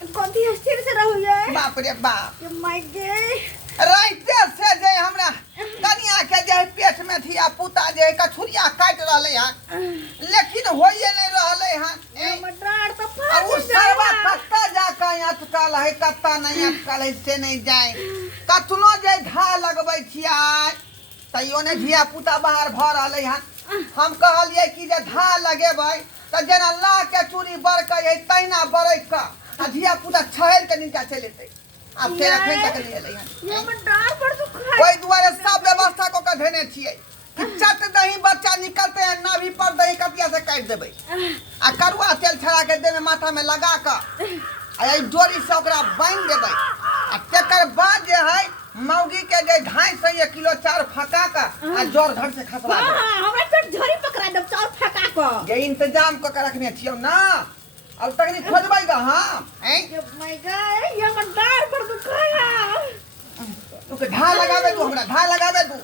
कथी स्थिर से रहू ये बाप रे बाप माय गे राइते से जे हमरा कनिया के जे पेट में थिया पुता जे कछुरिया काट रहले हन लेकिन होइए नहीं रहले हन मटार तो अब फाड़ सरवा कत्ता जाका अटकल है कत्ता नहीं अटकल है से नहीं जाए कतनो जे घा लगबै छियै तैयो ने धिया पुता बाहर भ रहले हन हम कहलिए कि जे घा लगेबै त जेना ला के चूड़ी बरकै है तैना बरैक का आ धिया पुता छहल के नीचा चल जेतै अब तेरा फेंक तक नहीं एलै हन ये मटार पर तो ओइ दुआरे सब व्यवस्था को के धेने छियै कि चट दही बच्चा निकलते हैं नाभि पर दही कतिया से काट देबै आ करुआ तेल छड़ा के देह में माथा में लगा के आ ई डोरी से ओकरा बांध देबै आ तकर बाद जे है मौगी के जे घाई से 1 किलो चार फका का आ जोर घर से खसवा दे हां हमरा पेट झोरी पकड़ा दब चार फका को ये इंतजाम क के रखने छियौ ना अब तक नहीं खोजबै ग हम हैं ये माय गॉड ये मटार पर दुखाया तू के ढा लगावे तू हमरा ढा लगावे तू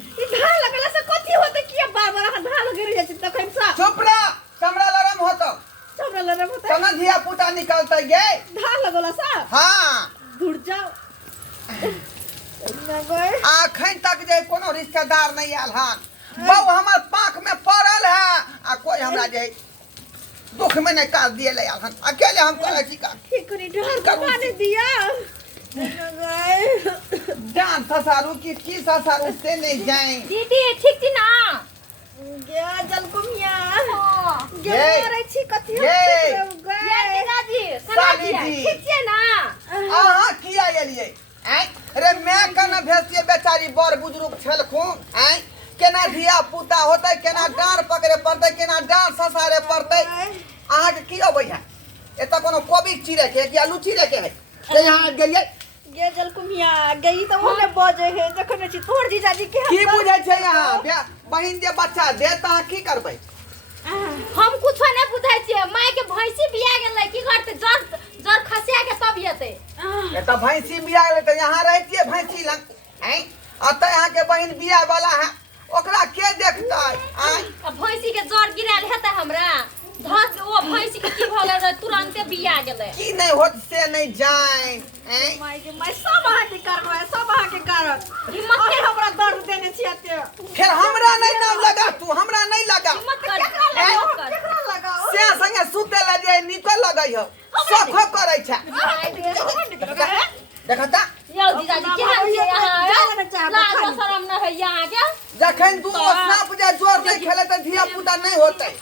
ई ढाल लगला से कथी होते कि बार-बार हम ढाल गिर जाय छै तखन सा चुप रह कमरा लरम होतो सब लरे होते तना धिया पुता निकलतै गे ढाल लगला सा हां दूर जाओ ना गए आखन तक जे कोनो रिश्तेदार नहीं आयल हन बहु हमर पाख में पड़ल है आ कोई हमरा जे दुख में नहीं काट दिए ले हन अकेले हम करे छी का ठीक नहीं ढाल कमाने दिया ना गए डांस ससारू की ससारू से नहीं जाए दीदी ठीक थी ना गया जल कुमिया ये गया रे छी कथी ये ये गए दादी साली जी। ठीक है ना आहा किया एलिए हैं रे मैं कना भेसिए बेचारी बड़ बुजुर्ग छलखुन हैं केना धिया पुता होतै केना डांर पकड़े पड़तै केना डांर ससारे पड़तै अहाँ के की अबै है एत कोनो कोबी चिरे के कि आलू चिरे के है ते यहाँ गेलिए गया जल कुमिया गई तो ओने बजे है देखने छी तोर जीजाजी के की बुझै छै यहाँ बहिन जे बच्चा दे त अहाँ की करबै हम कुछ नहीं बुझाई छिए माय के भैंसी बिया गेलै की करते जर जर खसिया के तब येते ए त भैंसी बिया गेलै त यहाँ रहतिए भैंसी लंग हैं अत यहाँ के बहिन बिया वाला है ओकरा के देखतै आय अब भैंसी के जर गिराल हेतै हमरा धस ओ भैंसी के की भले रे तुरंते बिया गेलै की नहीं होत से नहीं जाए हैं माय के मैं सब अहाँ के करबै सब अहाँ के करत हिम्मत और हमरा दर्द देने छी अते फिर हमरा नहीं नाम लगा तू हमरा नहीं लगा हिम्मत कर केकरा लगाओ से संगे सुते ला जे निकल लगै हो सखो करै छै देखता यो जीजाजी के हाल छै यहाँ लाज शरम न है यहाँ के जखन तू सांप जे जोर नहीं खेले त धिया पुता नहीं होतै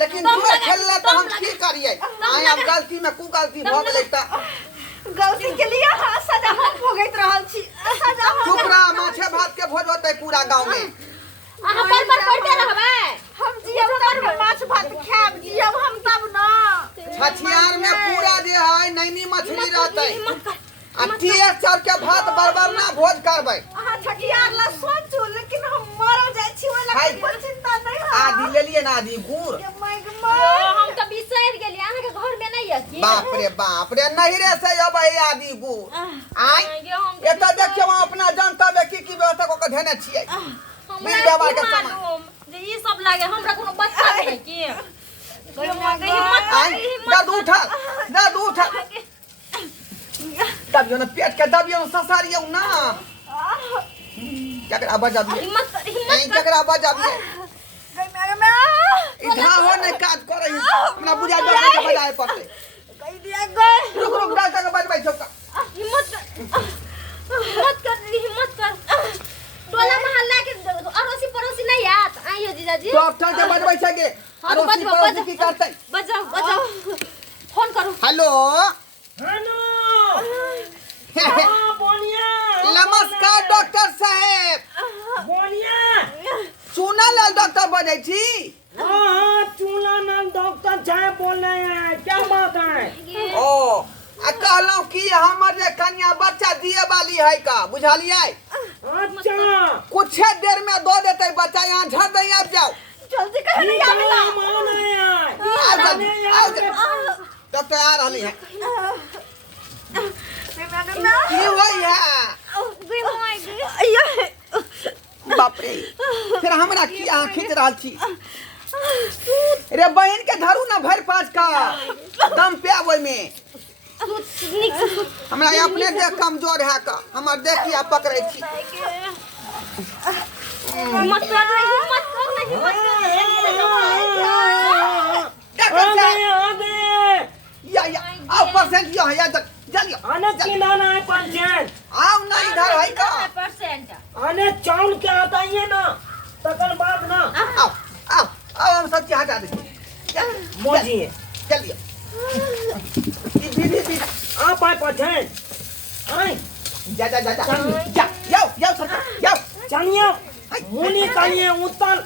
लेकिन जोर खेलले त हम की करियै आय अब गलती में कु गलती भ गेलै त गलती के लिए हाँ सजा हम भोगैत रहल छी सजा हम चुप रह माछे भात के भोज होतै पूरा गांव में अहाँ पर पड़ते रहबै हम जियब तब न माछ भात खाएब जियब हम तब न छछियार में पूरा जे है नैनी मछली रहतै हिम्मत कर आ टीएचर के भात बरबर ना भोज करबै अहाँ छठियार ला सोचू लेकिन हम मरल जाइ छी ओइ ला कोई चिंता नहीं है आदि लेलिए ना आदि गुड़ ये माय के हम तो बिसैर गेली अहाँ के घर में नहीं है की बाप रे नहिरे से अबै आदि गुड़ आय एत देखियो हम अपना जनता की व्यवस्था को के धेने छियै हमरा व्यवहार के के सामान जे ई सब लागे हमरा कोनो बच्चा है की दद उठा दबियो ना पेट के दबियो ना ससारियो ना जकरा बजाबिए हिम्मत नहीं जकरा बजाबिए इधर हो नहीं काज करे हमरा बुझा डॉक्टर के बजाए पड़ते कह दिया गए रुक डॉक्टर के बजबै छौका हिम्मत कर टोला मोहल्ला के अड़ोसी पड़ोसी नहीं आत आइयो जीजाजी डॉक्टर के बजबै छै के अड़ोसी पड़ोसी की करतै बजाओ फोन करो हेलो हेलो हाँ बोलिए नमस्कार डॉक्टर साहब बोलिए चूना लाल डॉक्टर बजै छी हाँ चूल्हा नाल डॉक्टर साहब बोल रहे हैं क्या बात है ओ आ कहलौं कि हमर जे कन्या बच्चा दिए वाली है का बुझलियै अच्छा कुछ देर में दो देते बच्चा यहाँ झड़ दे आप जाओ जल्दी कहे नहीं आवेला डॉक्टर आ रहली है मैडम ना की होई है बाप रे फिर हमरा की अहाँ खींच रहल छी रे बहन के धरू ना भर पाँच का दम पे ओइ में नीक से सुत। हमरा अपने देह कमजोर है का हमर देह किया पकड़े छी मत कर नहीं मत कर नहीं मत या आओ परसेंट या जल्दी आने की लाना है परसेंट आओ ना इधर है का परसेंट आने चावल के हटाइए ना तकर बाद ना आओ आओ आओ हम सब चीज हटा देंगे मोजिए चलिए धीरे आप आए परसेंट आए जा जाओ सब जाओ चलिए मुनी कनिए उतल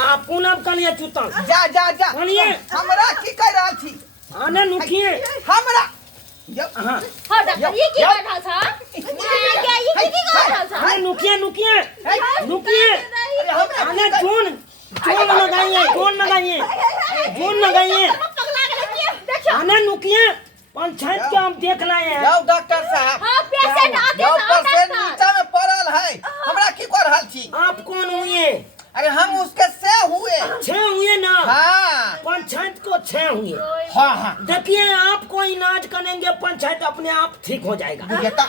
आ पूनम कनिए चुतल जा कनिए हमरा की कह रहल छी आने नुखिए हमरा जाओ हां हो डॉक्टर ये की कर रहा था क्या ये की कर रहा था आने नुखिए आने जोन लगाइए पगला गए देखियो आने नुखिए पंचायत के हम देख लाए हैं जाओ डॉक्टर साहब हां पेशेंट आते जाओ पेशेंट नीचा में पड़ल है हमरा की कर रहल छी आप कौन हुए अरे हम उसके से हुए 6 हुए ना हाँ पंचायत को 6 हुए हाँ देखिए आपको इलाज करेंगे पंचायत अपने आप ठीक हो जाएगा बेटा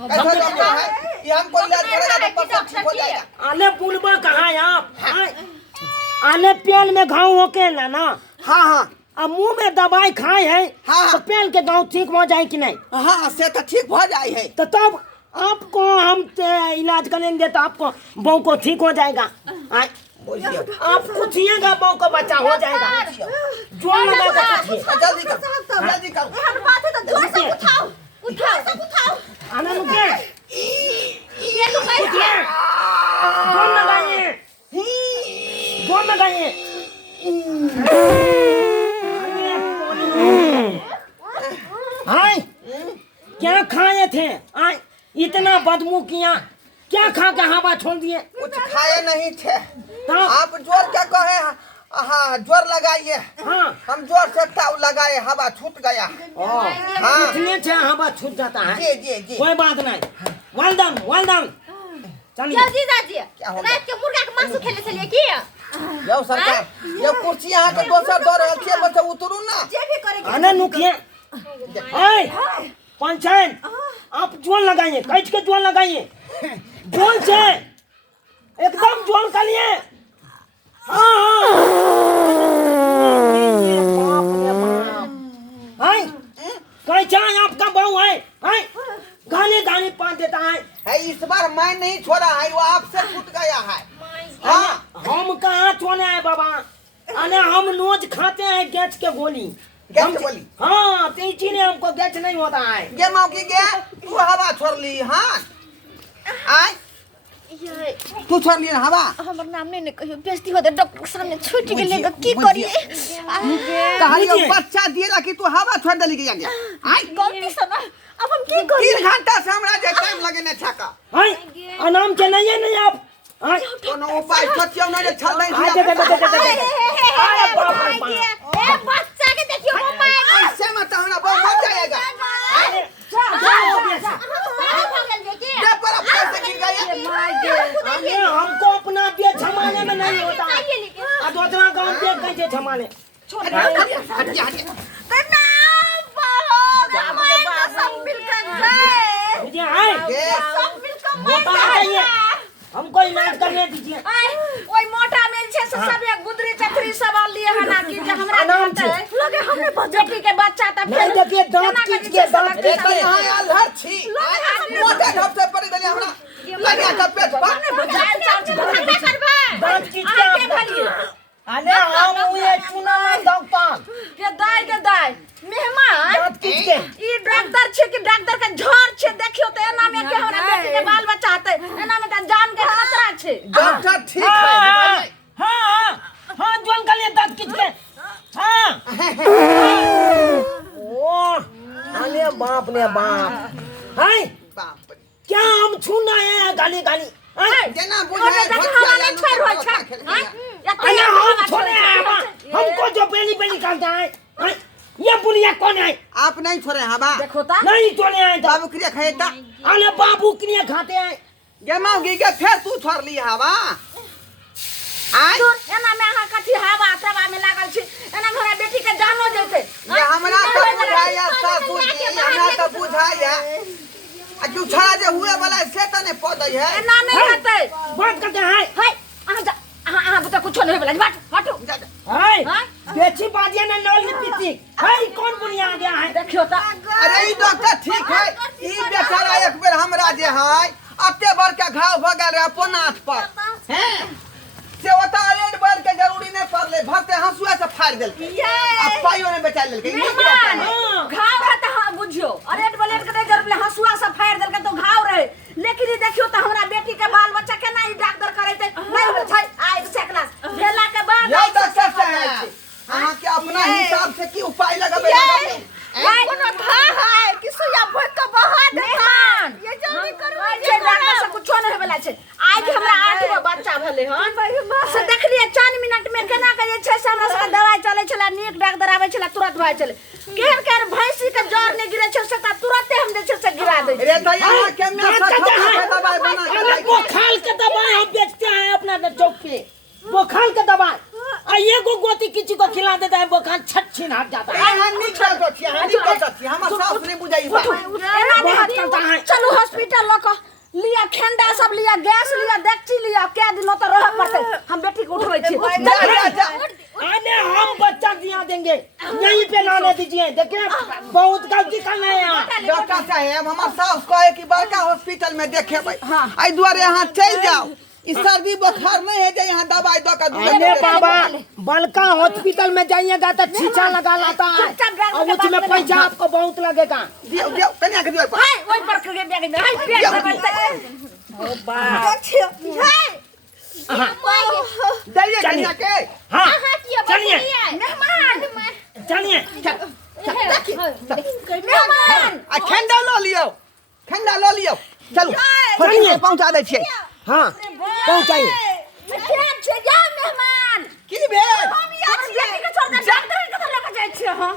कैसा डॉक्टर है कि हमको इलाज करेगा तो पक्का ठीक हो जाएगा आने बुलबा कहाँ है आप आने पेल में घाव होके ना हाँ अब मुंह में दवाई खाए है हाँ। तो पेल के घाव ठीक हो जाए कि नहीं हाँ से तो ठीक हो जाए है तो तब आपको हम इलाज करेंगे तो आपको बहू को ठीक हो जाएगा आप पूछिएगा बहू को बच्चा हो जाएगा जोर लगा के जल्दी करो हर बात है तो जोर से उठाओ आना रुके ये लोग कैसे जोर लगाइए हाय क्या खाए थे आय इतना बदबू किया क्या खा के हवा छोड़ दिए कुछ खाए नहीं थे हाँ। आप जोर क्या कहे हाँ जोर लगाइए हाँ हम जोर से ताव लगाए हवा छूट गया हाँ। इतने से हवा छूट जाता है जी कोई बात नहीं वेल डन चलिए जल्दी जाजिए क्या होगा? रात के मुर्गा के मांस खेले चलिए की जाओ सरकार ये कुर्सी यहाँ के दोसर दो रहल छे बस उतरू ना जे भी करेंगे आने नुकिए पंचायत आप जोर लगाइए कैच के जोर लगाइए जोर से एकदम जोर करिए कैसा आपका बहू है गाली पा देता है इस बार मैं नहीं छोड़ा है वो आपसे छूट गया है हाँ हम कहाँ छोड़े हैं बाबा अरे हम रोज खाते हैं गैस के गोली गैस के गोली? हाँ तो इसीलिए हमको गैस नहीं होता है ये मौकी गया तू हवा छोड़ ली हाँ आय तू छोड़ ली हवा हमर नाम नहीं कहियो बेइज्जती होते डॉक्टर के सामने छूट गेले की करिए कहानी बच्चा दिएला कि तू हवा छोड़ देली के आगे आय गलती से ना अब हम की करिए 3 घंटा से हमरा जे टाइम लगे ने छका हाय अनाम चलाइए नहीं आप हाय कोनो उपाय सोचियो ना जे छल नहीं हाय दिया ए बच्चा के देखियो मम्मा ऐसे मत हमरा बहुत मत जाएगा ये पर अब कैसे गिर गया अरे हमको अपना पेट संभालने में नहीं होता है और दूसरा काम पेट कैसे संभाले हटिया मुझे हाय मोटा चाहिए हमको इलाज करने दीजिए ओई मोटा मेल छे से सब एक गुदरी चकरी सवाल लिए हना कि जे हमरा आराम से। लगे हमने बेटी के बच्चा त नहीं देखिए दांत खींच के दांत खींच के हां अलहर छी मोटे ढप से पड़ गली हमरा लगा का पेट पर दांत खींच के अरे हम हुए चुना में डॉक्टर के दाई मेहमान दांत खींच के ई डॉक्टर छे कि डॉक्टर के झोर छे देखियो त एना में के हमरा बेटी के बाल बच्चा हते एना में त जान के खतरा छे डॉक्टर ठीक है हाँ जोन कर लिए दांत खींच के हाँ ओ अरे बाप ने बाप हाय बाप रे क्या हम छूना है गाली जेना बुझाए अरे हम छोड़े हैं हमको जो पहली करता है ये बुढ़िया कौन है आप नहीं छोड़े हवा देखो ता नहीं छोड़े हैं तो बाबू क्रिया खाएता अरे बाबू क्रिया खाते हैं ये मौगी के फिर तू छोड़ ली हवा आय एना में अहाँ कथी हवा तवा में लागल छी एना हमरा बेटी के जानो जेते ये हमरा तो बुझाया सासू जी हमरा तो बुझाया आ जो छा जे हुए वाला से त ने पदै है एना नहीं हेतै बात करते हैं हाय आ जा आ बता कुछ नहीं होइबला बात हटो हाय हाय बेची बाजिया ने नल नहीं पीती हाय कौन बुनिया आ गया है देखियो त अरे ई डॉक्टर ठीक है ई बेचारा एक बेर हमरा जे है अत्ते बड़का घाव भ गेल रे अपन हाथ पर हैं से ओता रेड बर के जरूरी नहीं पड़ले भरते हंसुआ से फाड़ देलके अब पाइयो ने बेचा लेलके मेहमान घाव है त हां बुझियो अरे ब्लेड के जरूर ले हंसुआ से फाड़ देलके तो घाव रहे लेकिन ई देखियो त हमरा बेटी के बाल बच्चा केना ई डॉक्टर करैते नहीं हो छै आइ से क्लास भेला के बाद ये डॉक्टर साहब अहाँ के अपना हिसाब से की उपाय लगाबे कोनो था है कि सुया भर के बहा देखान ये जल्दी करू जे डॉक्टर से कुछ नहीं होबला छै आज हमरा 8 गो बच्चा भेले हन से देखलिए 4 मिनट में केना के जे छै से हमरा सब दवाई चले छला नीक डॉक्टर आबै छला तुरंत भाई चले केहन केहन भैंसी के जर ने गिरे छै से तुरंत हम जे छै से गिरा दे रे भैया के में के दवाई बना अरे बोखाल के दवाई हम बेचते हैं अपना चौक पे बोखाल के दवाई ये को गोती किसी को खिला देता है बुखार छट छिन हट जाता है हम नहीं कर दो छी हानि कर दो छी हमर सास नहीं बुझाई बा एना नहीं करता है चलो हॉस्पिटल लको लिया खेंडा सब लिया गैस लिया डेक्ची लिया क्या दिन तो रह पड़ते हम बेटी को उठबै छी आने हम बच्चा दिया देंगे यहीं पे लाने दीजिए देखिए बहुत गलती कर रहे हैं डॉक्टर साहब हमर सास कहे कि बड़का हॉस्पिटल में देखेबै आई दुआरे यहाँ चल जाओ ई सर्दी बुखार नहीं है जे यहाँ दवाई दो का अरे बाबा बलका हॉस्पिटल में जाइएगा तो छींचा लगा लाता है और उसमें पैसा आपको बहुत लगेगा दियो दियो कन्या के दियो हाय ओइ पर के बैग में हाय पेट में ओ बा हाय दइए कन्या के हाँ चलिए मेहमान चलिए मेहमान आ ठंडा लो लियो ठंडा लो लियो चलो चलिए। चलिए पहुंचा दे छियै हाँ पहुँचाइए केहन छै जा मेहमान की भेल हम यार बेटी के छोड़ दे डॉक्टर के तो लेके जाय छी हां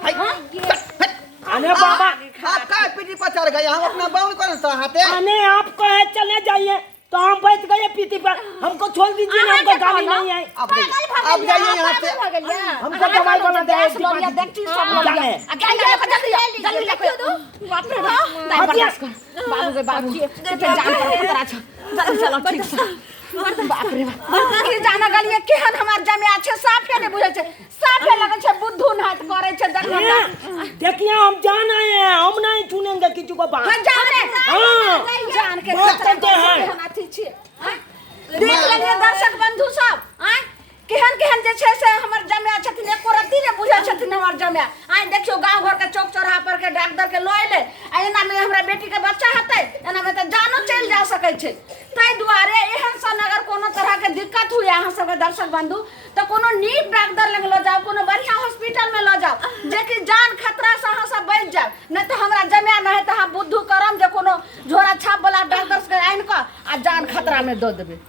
अरे बाबा आप का पीठी पर चढ़ गए हम अपना बाउल कर सहाते अने आपको है चले जाइए तो हम बैठ गए पीठी पर हमको छोड़ दीजिए ना, हमको गाड़ी नहीं है अब जाइए यहाँ से हमको दवाई बना दे देखती सब लोग जाने जल्दी लेके दो बाप रे बाबू के बाबू जान पर खतरा छ जल्दी चलो ठीक से बाप रे बाप की जाना गलिए केहन हमार जमे छै साफे नहीं बुझै छै साफे लगे छै बुद्धू नाट करे छै देखिए हम जान आए हैं हम नहीं सुनेंगे किसी को बात हां जान के बात करते हैं अथी छी देख लेलिए दर्शक बंधु सब आय केहन केहन जे छै से हमर जमे छथिन एको रत्ती ने बुझै छथिन हमर जमे आय देखियो गांव घर के चौक चौराहा पर के डॉक्टर के लय ले आ एना में हमरा बेटी के बच्चा हेतै एना में त जानो चल जा सकै छै ताई दुआरे एहन सन अगर कोनो तरह के दिक्कत हुई अहाँ सब दर्शक बंधु तो कोनो नीक डॉक्टर लग लो जाओ कोनो बढ़िया हॉस्पिटल में लो जाओ जे कि जान खतरा से अहाँ सब बच जाओ नहीं तो हमरा जमे न है त हम बुद्धू करम जे कोनो झोरा छाप वाला डॉक्टर के आइन क आ जान खतरा में दो देबे।